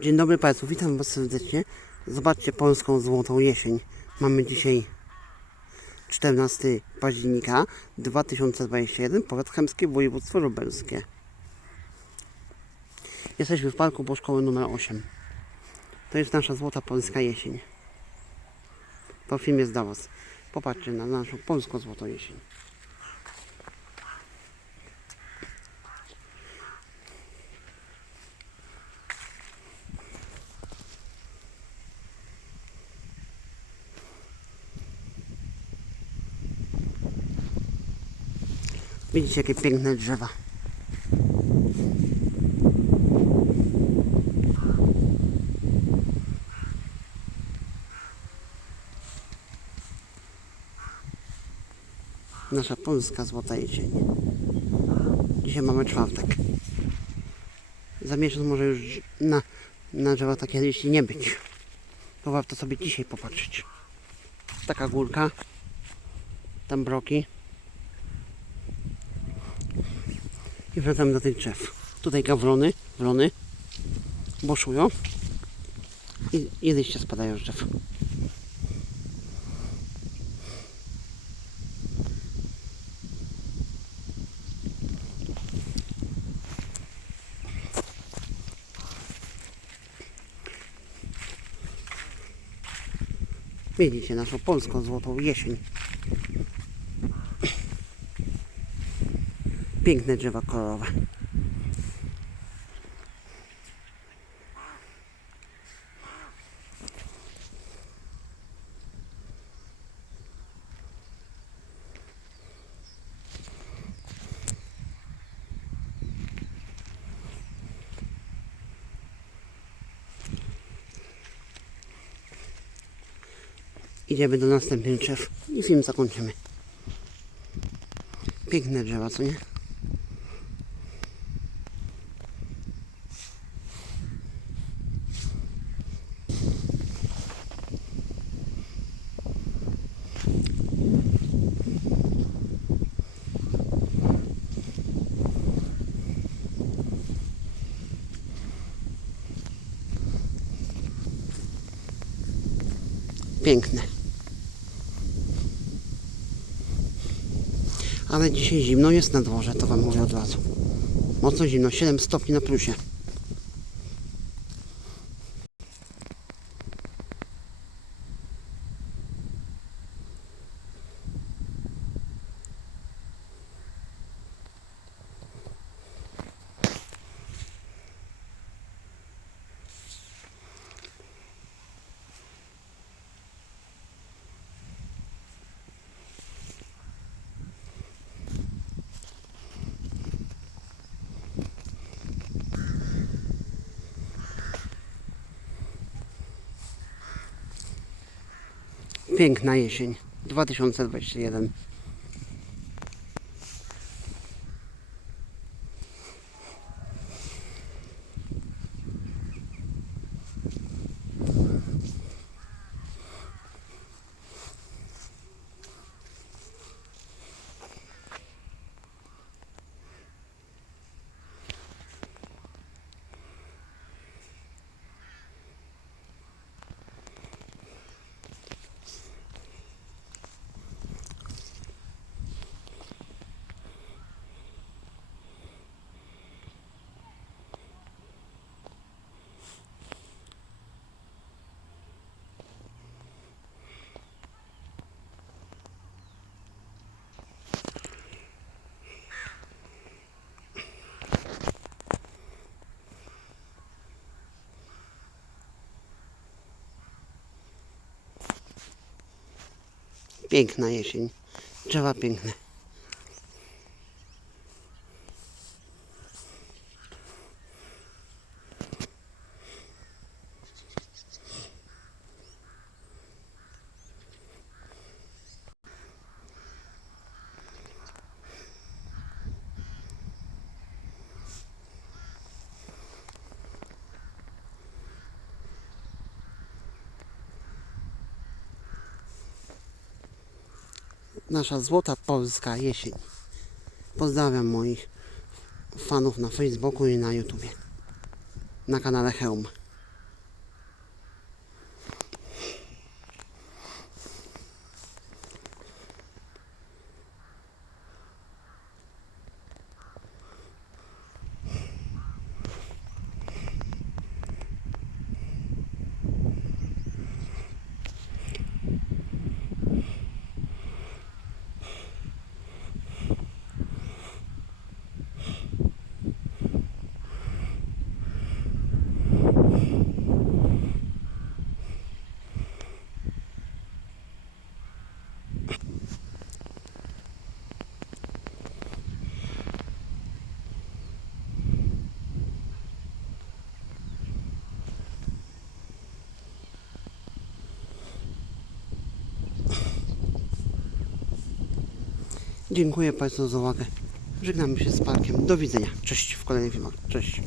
Dzień dobry Państwu, witam Was serdecznie. Zobaczcie polską złotą jesień. Mamy dzisiaj 14 października 2021, powiat chemski, województwo lubelskie. Jesteśmy w parku po numer 8. To jest nasza złota polska jesień. To film jest dla Was. Popatrzcie na naszą polską złotą jesień. Widzicie jakie piękne drzewa. Nasza polska złota jesień. Dzisiaj mamy czwartek. Za miesiąc może już na, na drzewa takie liści nie być. To warto sobie dzisiaj popatrzeć. Taka górka. Tam broki. I wracamy do tych drzew. Tutaj gawrony, wrony boszują i, i liście spadają z drzew. Widzicie naszą polską złotą jesień. Piękne drzewa kolorowe. Idziemy do następnych drzew i film zakończymy. Piękne drzewa, co nie? Piękne. Ale dzisiaj zimno jest na dworze, to Wam mówię od razu. Mocno zimno, 7 stopni na plusie. Piękna jesień 2021. Piękna jesień. Drzewa piękne. Nasza złota polska jesień. Pozdrawiam moich fanów na Facebooku i na YouTubie. Na kanale Heum. Dziękuję Państwu za uwagę. Żegnamy się z parkiem. Do widzenia. Cześć w kolejnych filmach. Cześć.